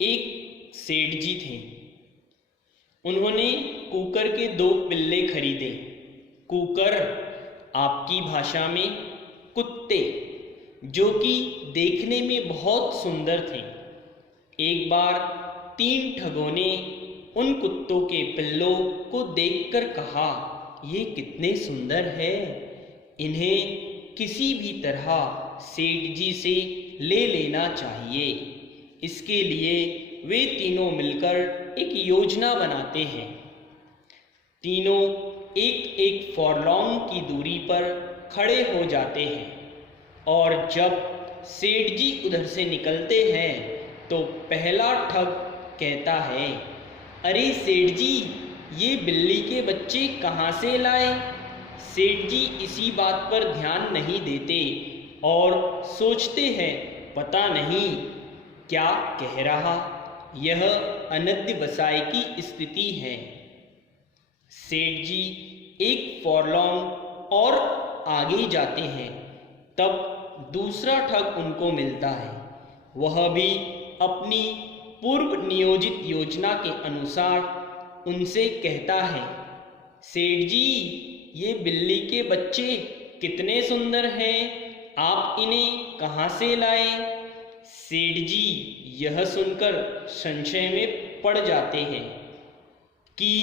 एक सेठ जी थे। उन्होंने कुकर के 2 पिल्ले खरीदे। कुकर आपकी भाषा में कुत्ते, जो कि देखने में बहुत सुंदर थे। एक बार 3 ठगों ने उन कुत्तों के पिल्लों को देखकर कहा, ये कितने सुंदर है, इन्हें किसी भी तरह सेठ जी से ले लेना चाहिए। इसके लिए वे तीनों मिलकर एक योजना बनाते हैं। तीनों एक एक फॉरलॉन्ग की दूरी पर खड़े हो जाते हैं और जब सेठ जी उधर से निकलते हैं तो पहला ठग कहता है, अरे सेठ जी, ये बिल्ली के बच्चे कहाँ से लाए? सेठ जी इसी बात पर ध्यान नहीं देते और सोचते हैं, पता नहीं क्या कह रहा। यह अनध्यवसाय की स्थिति है। सेठ जी एक फॉरलॉन्ग और आगे जाते हैं, तब दूसरा ठग उनको मिलता है। वह भी अपनी पूर्व नियोजित योजना के अनुसार उनसे कहता है, सेठ जी, ये बिल्ली के बच्चे कितने सुंदर हैं, आप इन्हें कहाँ से लाए? सेठ जी यह सुनकर संशय में पड़ जाते हैं कि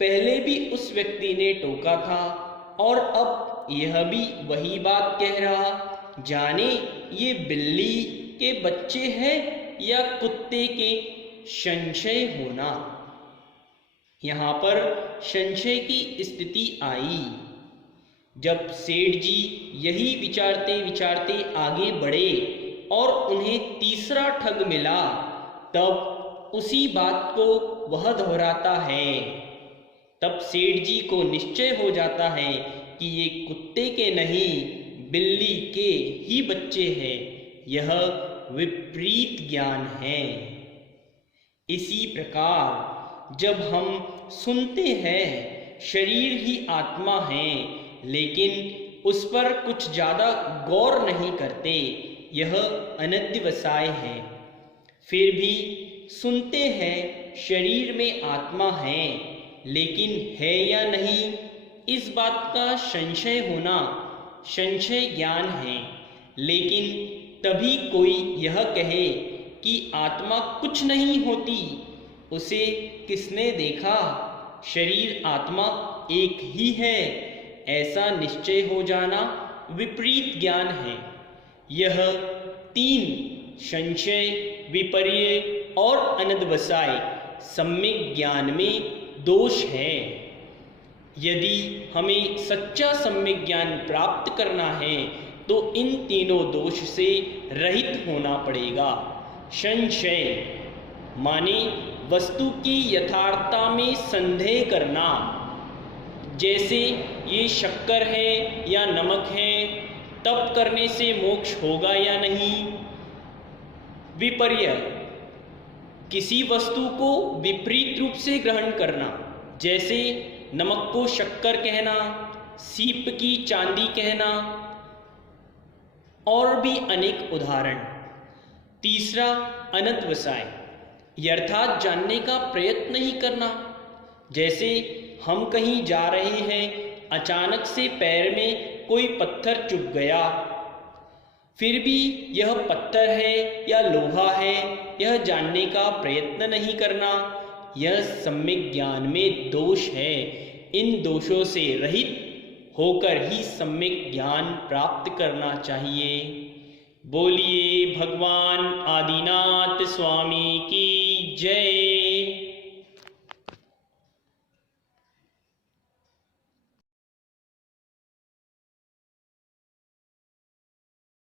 पहले भी उस व्यक्ति ने टोका था और अब यह भी वही बात कह रहा। जाने ये बिल्ली के बच्चे हैं या कुत्ते के संशय होना। यहाँ पर संशय की स्थिति आई। जब सेठ जी यही विचारते विचारते आगे बढ़े और उन्हें तीसरा ठग मिला, तब उसी बात को वह दोहराता है। तब सेठ जी को निश्चय हो जाता है कि ये कुत्ते के नहीं, बिल्ली के ही बच्चे हैं। यह विपरीत ज्ञान है। इसी प्रकार जब हम सुनते हैं शरीर ही आत्मा है, लेकिन उस पर कुछ ज़्यादा गौर नहीं करते, यह अनध्यवसाय है। फिर भी सुनते हैं शरीर में आत्मा है, लेकिन है या नहीं, इस बात का संशय होना संशय ज्ञान है। लेकिन तभी कोई यह कहे कि आत्मा कुछ नहीं होती, उसे किसने देखा, शरीर आत्मा एक ही है, ऐसा निश्चय हो जाना विपरीत ज्ञान है। यह 3 संशय, विपर्य और अनध्यवसाय सम्यक ज्ञान में दोष है। यदि हमें सच्चा सम्यक ज्ञान प्राप्त करना है तो इन तीनों दोष से रहित होना पड़ेगा। संशय माने वस्तु की यथार्थता में संदेह करना, जैसे ये शक्कर है या नमक है, तप करने से मोक्ष होगा या नहीं। विपर्य किसी वस्तु को विपरीत रूप से ग्रहण करना, जैसे नमक को शक्कर कहना, सीप की चांदी कहना और भी अनेक उदाहरण। तीसरा अनध्यवसाय, यथार्थ जानने का प्रयत्न ही करना, जैसे हम कहीं जा रहे हैं, अचानक से पैर में कोई पत्थर चुभ गया, फिर भी यह पत्थर है या लोहा है, यह जानने का प्रयत्न नहीं करना, यह सम्यक ज्ञान में दोष है। इन दोषों से रहित होकर ही सम्यक ज्ञान प्राप्त करना चाहिए। बोलिए भगवान आदिनाथ स्वामी की जय।